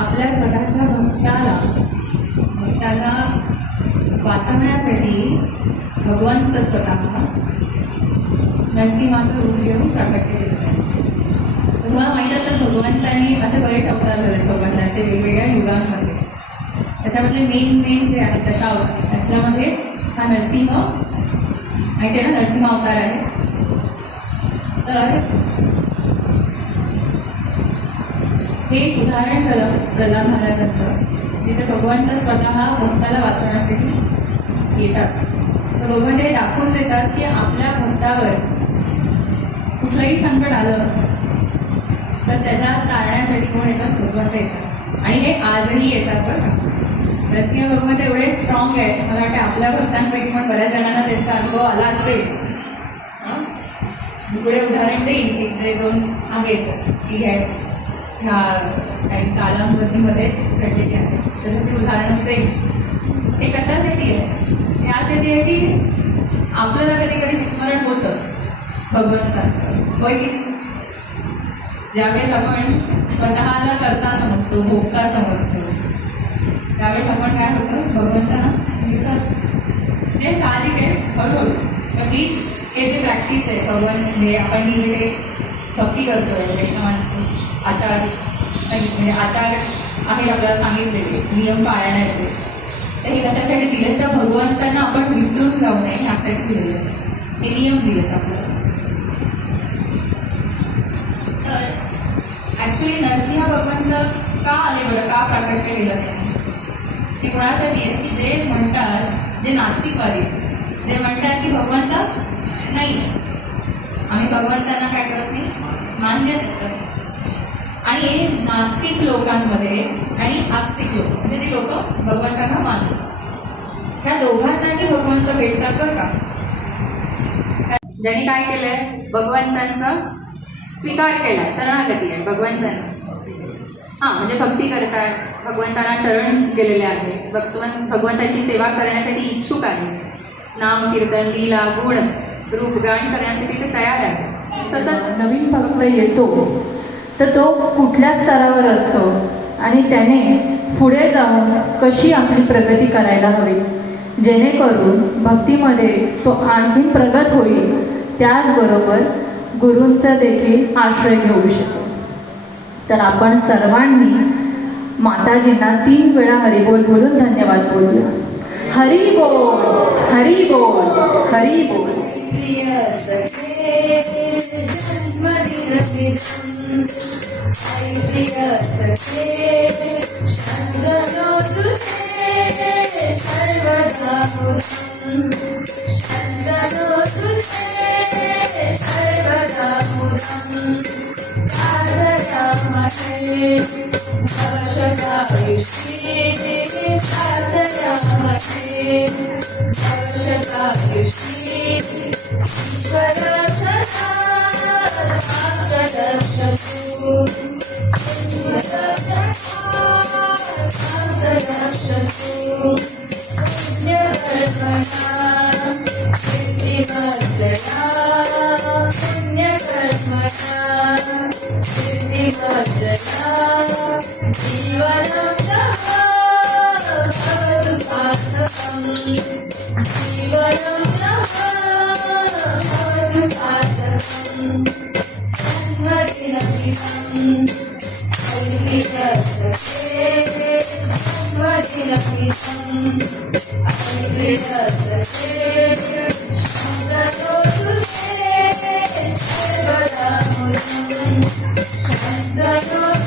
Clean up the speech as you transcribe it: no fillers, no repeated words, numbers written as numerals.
आपल्या स्वतःच्या भक्ताला वाचवण्यासाठी भगवंत स्वतः नरसिंहाचं रूप घेऊन प्रकट केलेलं आहे. तुम्हाला माहित असेल भगवंतांनी असे बरेच अवतार झाले भगवंतांचे वेगवेगळ्या युगांमध्ये. त्याच्यामधले मेन जे आहेत दशा अवतार त्यातल्यामध्ये हा नरसिंह माहिती आहे ना, नरसिंह अवतार आहे. तर हे एक उदाहरण झालं प्रल्हाद महाराजांचं, जिथे भगवंत स्वतः भक्ताला वाचवण्यासाठी येतात. तर भगवंत हे दाखवून देतात की आपल्या भक्तावर कुठलंही संकट आलं तर त्याला टाळण्यासाठी कोण येतात? भगवंत येतात. आणि हे आजही येतात बरं का. नरसिंह भगवंत एवढे स्ट्रॉंग आहेत, मला वाटतं आपल्या भक्तांपैकी पण बऱ्याच जणांना त्यांचा अनुभव आला असेल. पुढे उदाहरण देईन की जे 2 आहेत की ह्या काही कालावधीमध्ये घडलेले आहेत, तर त्याचे उदाहरण देईन. हे कशासाठी आहे? यासाठी आहे की आपल्याला कधी कधी विस्मरण होतं भगवंताचं, होय की. ज्यावेळेस आपण स्वतःला करता समजतो, भोगता समजतो, त्यावेळेस आपण काय होतं? भगवंताला विसरतो. हे साहजिक आहे, हळूहळू. तर प्लीज हे जे प्रॅक्टिस आहे भगवंत म्हणजे आपण ही जे भक्ती करतोय वैष्णवांचं आचार म्हणजे आचार आहेत आपल्याला सांगितलेले नियम पाळण्याचे, तर हे कशासाठी दिले? तर भगवंतांना आपण विसरून जाऊ नये ह्यासाठी दिलेले हे नियम दिलेत आपल्याला. तर ऍक्च्युली नरसिंह भगवंत का आले बरं, का प्रकट केलेलं त्यांनी? हे कोणासाठी आहे की जे म्हणतात, जे नास्तिकवादी जे म्हणतात की भगवंत नाही, आम्ही भगवंतांना काय करत नाही, मान्य करत. आणि नास्तिक लोकांमध्ये आणि आस्तिक लोक म्हणजे जे लोक भगवंतांना मानतात, ह्या दोघांनाही भगवंत भेटतात बरं का. ज्यांनी काय केलंय? भगवंतांचा स्वीकार केलाय, शरणागती आहे भगवंतांना. म्हणजे भक्ती करतात, भगवंतांना शरण गेलेले आहेत, भगवंताची सेवा करण्यासाठी इच्छुक आहे, नाम कीर्तन लीला गुण रूप गान करण्यासाठी ते तयार आहे. सतत नवीन भक्त येतो तर तो कुठल्या स्तरावर असतो आणि त्याने पुढे जाऊन कशी आपली प्रगती करायला हवी, जेणेकरून भक्तीमध्ये तो आणखीन प्रगत होईल, त्याचबरोबर गुरूंचा देखील आश्रय घेऊ शकतो. तर आपण सर्वांनी माताजींना 3 वेळा हरिबोल बोलून धन्यवाद बोलूया. हरी बोल, हरी बोल, हरी बोल. Shantano